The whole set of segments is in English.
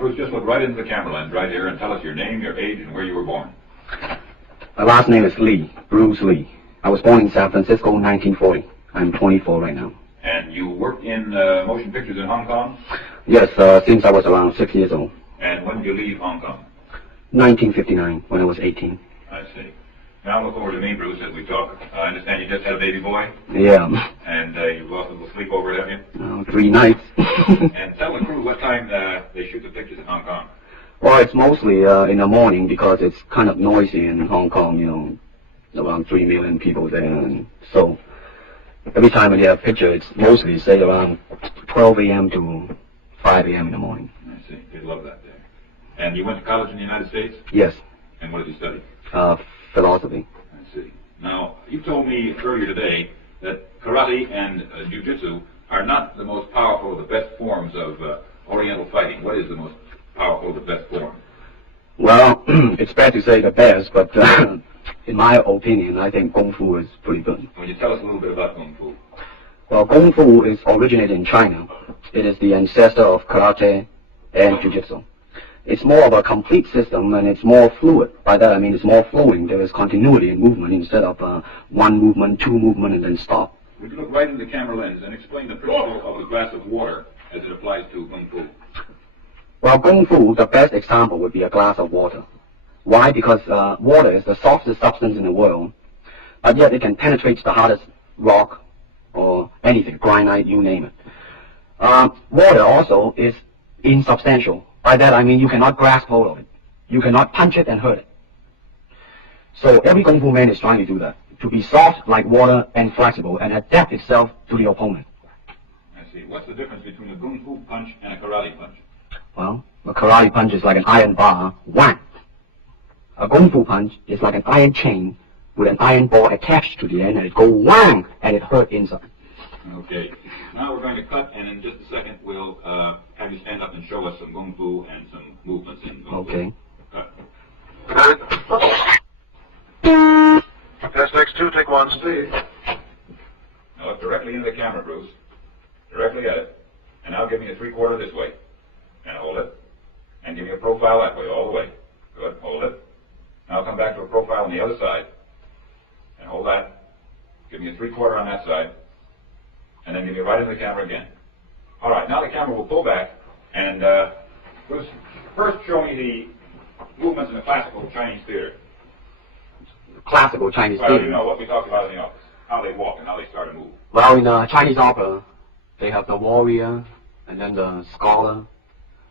Bruce, just look right into the camera lens right here and tell us your name, your age, and where you were born. My last name is Lee, Bruce Lee. I was born in San Francisco in 1940. I'm 24 right now. And you worked in motion pictures in Hong Kong? Yes, since I was around 6 years old. And when did you leave Hong Kong? 1959, when I was 18. I see. Now look over to me, Bruce, as we talk. I understand you just had a baby boy? Yeah. And you've lost a little sleep over it, have you? 3 nights. And tell the crew what time they shoot the pictures in Hong Kong. Well, it's mostly in the morning because it's kind of noisy in Hong Kong, you know, around 3 million people there. And so every time when you have a picture, it's mostly, say, around 12 a.m. to 5 a.m. in the morning. I see. They love that there. And you went to college in the United States? Yes. And what did you study? Philosophy. I see. Now, you told me earlier today that karate and jiu-jitsu are not the most powerful or the best forms of Oriental fighting. What is the most powerful, the best form? Well, it's bad to say the best, but in my opinion, I think Kung Fu is pretty good. Will you tell us a little bit about Kung Fu? Well, Kung Fu is originated in China. It is the ancestor of karate and jiu-jitsu. It's more of a complete system, and it's more fluid. By that I mean it's more flowing. There is continuity in movement instead of one movement, two movement, and then stop. Would you look right into the camera lens and explain the principle of the glass of water as it applies to Kung Fu? Well, Kung Fu, the best example would be a glass of water. Why? Because water is the softest substance in the world, but yet it can penetrate the hardest rock or anything, granite, you name it. Water also is insubstantial. By that I mean you cannot grasp hold of it. You cannot punch it and hurt it. So every Kung Fu man is trying to do that, to be soft like water and flexible and adapt itself to the opponent. I see. What's the difference between a Kung Fu punch and a karate punch? Well, a karate punch is like an iron bar, whack. A Kung Fu punch is like an iron chain with an iron ball attached to the end, and it goes whang, and it hurt inside. Okay. Now we're going to cut, and in just a second we'll have you stand up and show us some Kung Fu and some movements in Kung Fu. Okay. Test X2, take 1, Steve. Now look directly into the camera, Bruce. Directly at it. And now give me a 3/4 this way. And hold it. And give me a profile that way, all the way. Good. Hold it. Now come back to a profile on the other side. And hold that. Give me a 3/4 on that side. And then give me right into the camera again. All right, now the camera will pull back. And Bruce, first show me the movements in the classical Chinese theater. Classical Chinese Well, theater. you know what we talked about in the office. How they walk and how they start to move. Well, in Chinese opera, they have the warrior and then the scholar.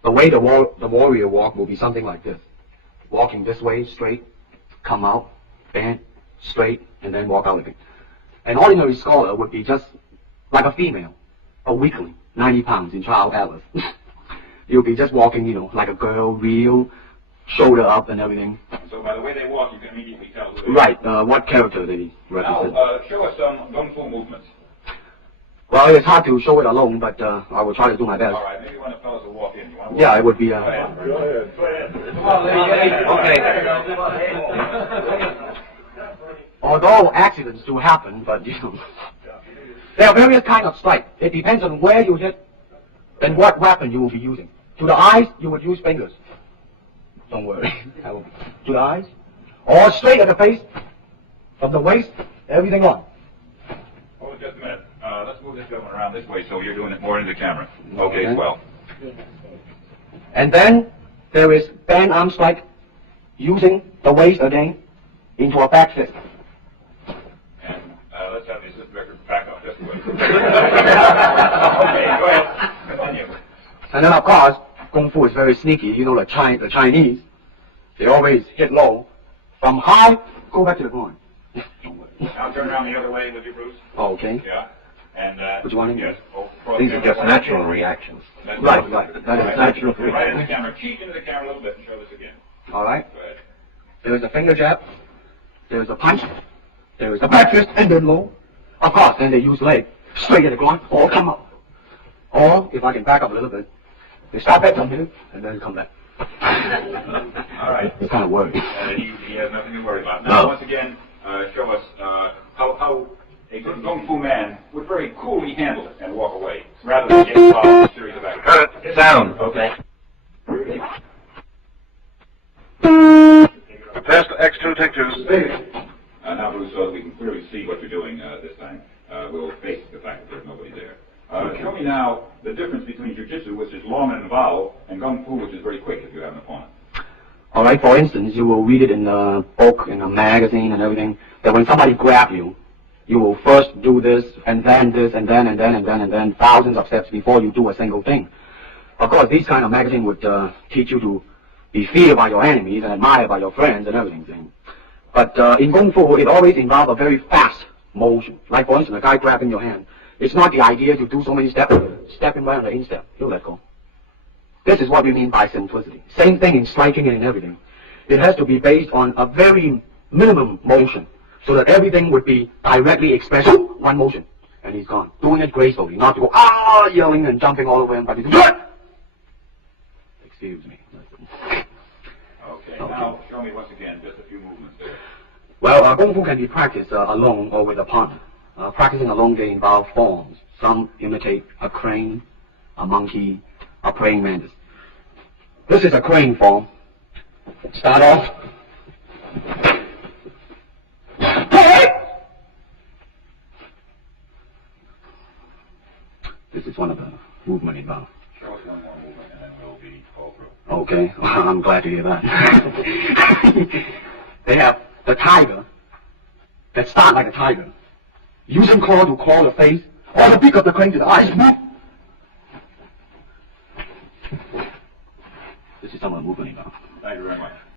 The way the warrior walk will be something like this. Walking this way, straight, come out, bend, straight, and then walk out again. An ordinary scholar would be just like a female, a weakling, 90 pounds in child atlas. You'll be just walking, you know, like a girl, real, shoulder up and everything. So by the way they walk, you can immediately tell who they Right, what character they represent. Now, show us some Kung Fu movements. Well, it's hard to show it alone, but I will try to do my best. All right, maybe when the fellows will walk in. You want to walk Yeah, it would be... Go ahead. Go ahead. Go ahead. Come on, lady. Okay. Although accidents do happen, but, you know, there are various kinds of strikes. It depends on where you hit and what weapon you will be using. To the eyes, you would use fingers. Don't worry. To the eyes. Or straight at the face. From the waist, everything on. Hold it just a minute. Let's move this gentleman around this way so you're doing it more into the camera. Okay, swell. And then there is band arm strike using the waist again into a back fist. And let's have the assistant director back up just a way. Okay, go ahead. Continue. And then, of course, Kung Fu is very sneaky. You know, the Chinese, they always hit low. From high, go back to the ground. Now turn around the other way with you, Bruce. Oh, okay. Yeah. And, What you want to yes. These are just natural reactions. Right. That is natural. Right in the camera. Cheat into the camera a little bit and show this again. All right. Go ahead. There is a finger jab. There is a punch. There is a back fist and then low. Of course, then they use leg straight at the ground or come up. Or, if I can back up a little bit, they start back from here and then come back. All right. It's kind of worried. He has nothing to worry about. Now, once again, show us how a good Kung Fu man would very coolly handle it and walk away, rather than get involved in a series of actions. Cut it. Sound. Okay. Test X2, take 2. Now, Bruce, so that we can clearly see what you're doing this time, we'll face the fact that there's nobody there. Show me now the difference between jiu-jitsu, which is long and involved, and kung fu, which is very quick if you have an opponent. All right, for instance, you will read it in a book, in a magazine and everything, that when somebody grabs you, you will first do this, and then this, and then thousands of steps before you do a single thing. Of course, these kind of magazine would teach you to be feared by your enemies and admired by your friends and everything. But in Kung Fu, it always involves a very fast motion. Like, for instance, a guy grabbing your hand. It's not the idea to do so many steps, stepping right on the instep. You'll let go. This is what we mean by simplicity. Same thing in striking and everything. It has to be based on a very minimum motion, so that everything would be directly expressed. One motion, and he's gone. Doing it gracefully, not to go yelling and jumping all over him, but to do it. Excuse me. Okay, now show me once again just a few movements there. Well, Kung Fu can be practiced alone or with a partner. Practicing alone, they involve forms. Some imitate a crane, a monkey, a praying mantis. This is a crane form. Start off. This is one of the movement involved. Show us one more movement and then we'll be all through. Okay, I'm glad to hear that. They have the tiger that start like a tiger. Using claw to claw the face, or the beak of the crane to the eyes. This is some of the movement involved. Thank you very much.